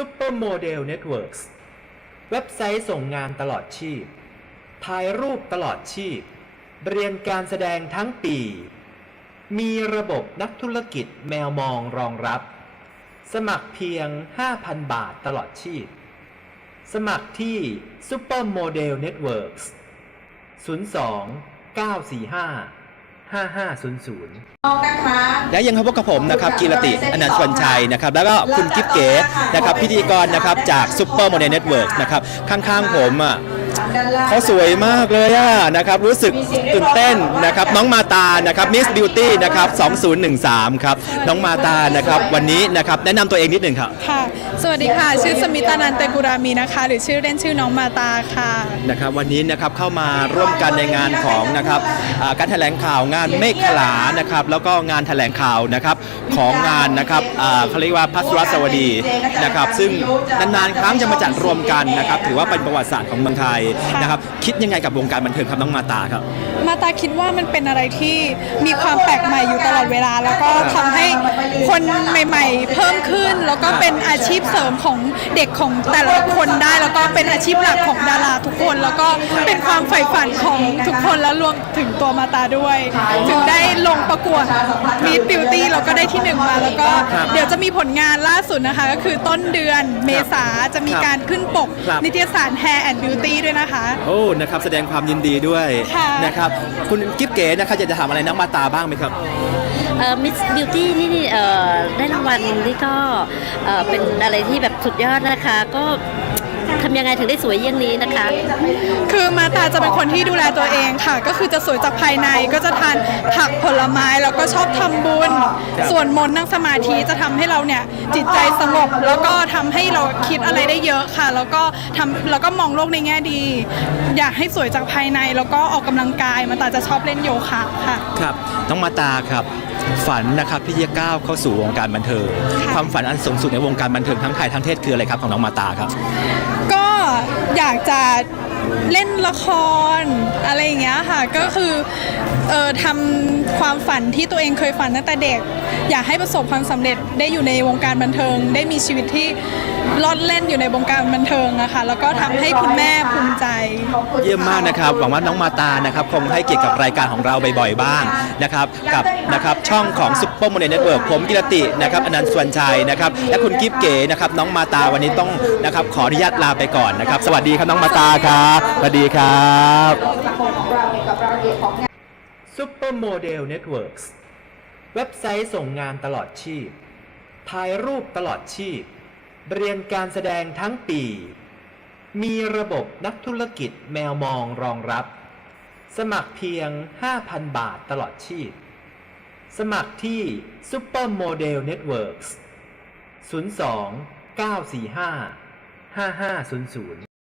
Supermodel Networks เว็บไซต์ส่งงานตลอดชีพ ถ่ายรูปตลอดชีพ เรียนการแสดงทั้งปี มีระบบนักธุรกิจแมวมองรองรับ สมัครเพียง 5,000 บาทตลอดชีพ สมัครที่ Supermodel Networks 02 945 5500นะคะและยังพบกับผมนะครับกีรติอนันต์สวนชัยนะครับแล้วก็คุณกิฟเก๋นะครับพิธีกรนะครับจากซูเปอร์โมเดลเน็ตเวิร์กนะครับข้างๆผมอะ เขาสวยมากเลยอะนะครับรู้สึกตื่นเต้นนะครับน้องมาตานะครับมิสบิวตี้นะครับ2013ครับน้องมาตานะครับวันนี้นะครับแนะนำตัวเองนิดหนึ่งครับค่ะ สวัสดีค่ะ ชื่อสมิตานันเตกุรามีนะคะ หรือชื่อเล่นชื่อน้องมาตาค่ะ นะครับวันนี้นะครับเข้ามาร่วมกันในงานของนะครับอ่าการแถลงข่าวงานเมฆขลานะครับแล้วก็งานแถลงข่าวนะครับของงานนะครับอ่าเขาเรียกว่าพัสรสวดีนะครับซึ่งนานๆครั้งจะมาจัดรวมกันนะครับถือว่าเป็นประวัติศาสตร์ของเมืองไทยนะครับคิดยังไงกับวงการบันเทิงครับน้องมาตาครับ มาตาคิดว่ามันเป็นอะไรที่มีความแปลกใหม่อยู่ตลอดเวลา แล้วก็ทำให้ คนใหม่ ๆ เพิ่มขึ้น แล้วก็เป็นอาชีพเสริมของเด็กของแต่ละคนได้ แล้วก็เป็นอาชีพหลักของดาราทุกคน แล้วก็เป็นความใฝ่ฝันของทุกคนแล้วรวมถึงตัวมาตาด้วย ถึงได้ลงประกวดมีบิวตี้แล้วก็ได้ที่หนึ่งมา แล้วก็ครับเดี๋ยวจะมีผลงานล่าสุดนะคะ ก็คือต้นเดือนเมษาจะมีครับการขึ้นปก ครับ นิตยสาร Hair and Beauty ด้วยนะคะ โอ้ นะครับ แสดงความยินดีด้วย ค่ะ นะครับ คุณกิฟเก๋นะครับอยากจะถามอะไรน้องมาตาบ้างไหมครับ มิสบิวตี้นี่เอ่อได้รางวัลนี่ก็เอ่อเป็นอะไรที่แบบสุดยอดนะคะ ก็ทำยังไงถึงได้สวยเยี่ยงนี้นะคะ คือมาตาจะเป็นคนที่ดูแลตัวเองค่ะ ก็คือจะสวยจากภายในก็จะทานผักผลไม้แล้วก็ชอบทำบุญส่วนมนต์นั่งสมาธิจะทำให้เราเนี่ยจิตใจสงบ แล้วก็ทำให้เราคิดอะไรได้เยอะค่ะ แล้วก็ทำแล้วก็มองโลกในแง่ดี อยากให้สวยจากภายในแล้วก็ออกกำลังกายมาตาจะชอบเล่นโยคะค่ะ ครับน้องมาตาครับ ฝันนะครับที่จะก้าวเข้าสู่วงการบันเทิงค่ะความฝันอันสูงสุดในวงการบันเทิงทั้งไทยทั้งเทศคืออะไรครับของน้องมาตาครับ ก็อยากจะ เล่นละครอะไรอย่างเงี้ยค่ะก็คือเออทำความฝันที่ตัวเองเคยฝันตั้งแต่เด็ก อยากให้ประสบความสำเร็จได้อยู่ในวงการบันเทิง ได้มีชีวิตที่รอดเล่นอยู่ในวงการบันเทิงอะค่ะแล้วก็ทำให้คุณแม่ภูมิใจ เยี่ยมมากนะครับ หวังว่าน้องมาตานะครับคงให้เกียรติกับรายการของเราบ่อยๆบ้างนะครับกับนะครับช่องของซุปเปอร์โมเดลเน็ตเวิร์กผมกิรตินะครับอนันต์สวนชัยนะครับและคุณกิฟเก๋นะครับน้องมาตาวันนี้ต้องนะครับขออนุญาตลาไปก่อนนะครับ สวัสดีครับน้องมาตาครับสวัสดีครับ Supermodel Networks เว็บไซต์ส่งงานตลอดชีพ ถ่ายรูปตลอดชีพ เรียนการแสดงทั้งปี มีระบบนักธุรกิจแมวมองรองรับ สมัครเพียง 5,000 บาทตลอดชีพ สมัครที่ Supermodel Networks 02 945 5500